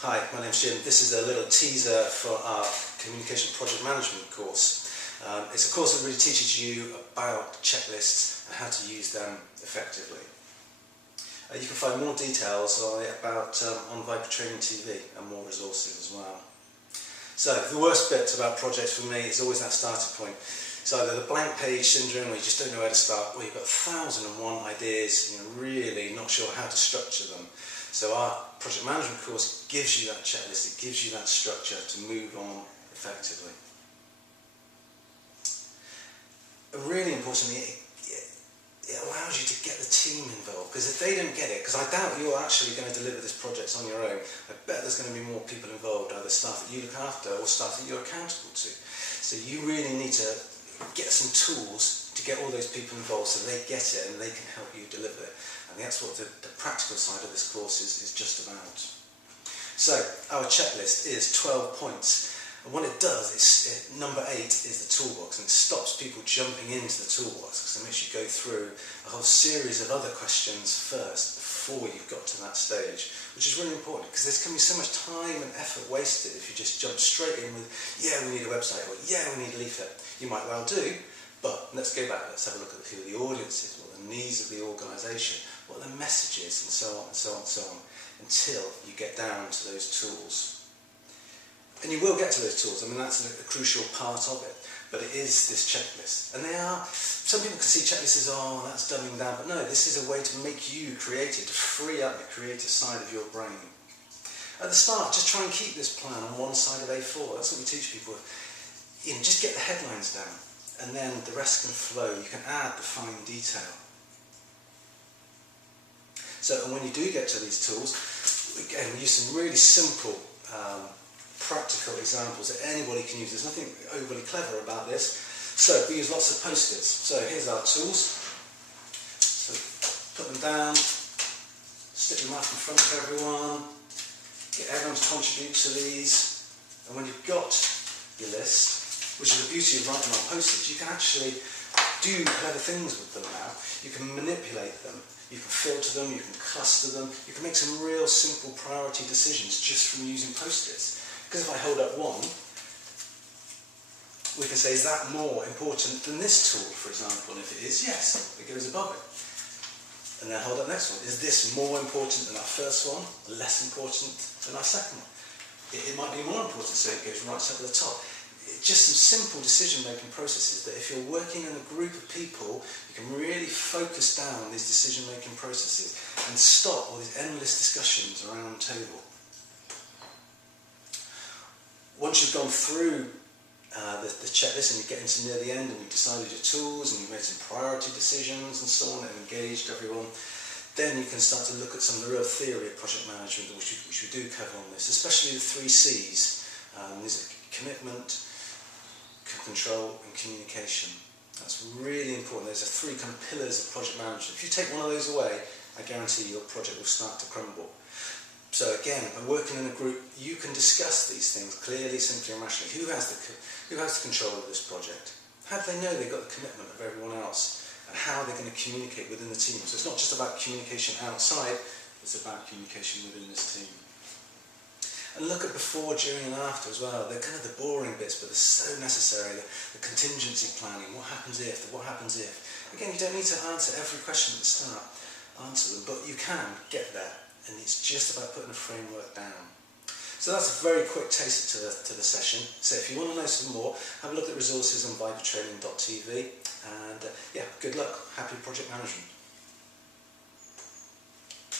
Hi, my name's Jim. This is a little teaser for our Communication Project Management course. It's a course that really teaches you about checklists and how to use them effectively. You can find more details on Viper Training TV and more resources as well. So the worst bit about projects for me is always that starting point. It's either the blank page syndrome where you just don't know where to start, or you've got 1,001 ideas and you're really not sure how to structure them. So our project management course gives you that checklist, it gives you that structure to move on effectively. And really importantly, it allows you to get the team involved, because if they don't get it, because I doubt you're actually going to deliver this project on your own, I bet there's going to be more people involved, either staff that you look after or staff that you're accountable to. So you really need to get some tools to get all those people involved so they get it and they can help you deliver it. And that's what the practical side of this course is just about. So our checklist is 12 points. And what it does is, number 8 is the toolbox, and it stops people jumping into the toolbox because it makes you go through a whole series of other questions first before you've got to that stage, which is really important because there's going to be so much time and effort wasted if you just jump straight in with, yeah, we need a website, or yeah, we need a leaflet. You might well do, but let's go back, let's have a look at who the audience is, what the needs of the organisation, what the message is, and so on and so on and so on, until you get down to those tools. And you will get to those tools, I mean that's a crucial part of it, but it is this checklist. And they are, some people can see checklists as, oh, that's dumbing down, but no, this is a way to make you creative, to free up the creative side of your brain. At the start, just try and keep this plan on one side of A4, that's what we teach people. You know, just get the headlines down, and then the rest can flow, you can add the fine detail. So, and when you do get to these tools, again, we use some really simple practical examples that anybody can use. There's nothing overly clever about this. So we use lots of post-its. So here's our tools. So put them down, stick them up in front of everyone, get everyone to contribute to these, and when you've got your list, which is the beauty of writing on post-its, you can actually do clever things with them now. You can manipulate them, you can filter them, you can cluster them, you can make some real simple priority decisions just from using post-its. Because if I hold up one, we can say, is that more important than this tool, for example? And if it is, yes, it goes above it. And then hold up the next one. Is this more important than our first one, or less important than our second one? It might be more important, so it goes right up at the top. It's just some simple decision-making processes that if you're working in a group of people, you can really focus down these decision-making processes and stop all these endless discussions around the table. Once you've gone through the checklist and you get into near the end and you've decided your tools and you've made some priority decisions and so on and engaged everyone, then you can start to look at some of the real theory of project management, which we do cover on this, especially the 3 C's. These are commitment, control and communication. That's really important. Those are 3 kind of pillars of project management. If you take one of those away, I guarantee your project will start to crumble. So again, by working in a group, you can discuss these things clearly, simply and rationally. Who has the control of this project? How do they know they've got the commitment of everyone else? And how are they going to communicate within the team? So it's not just about communication outside, it's about communication within this team. And look at before, during and after as well. They're kind of the boring bits, but they're so necessary. The contingency planning, what happens if, what happens if. Again, you don't need to answer every question at the start. Answer them, but you can get there. And it's just about putting a framework down. So that's a very quick taster to the session. So if you want to know some more, have a look at resources on vipertraining.tv. And yeah, good luck. Happy project management.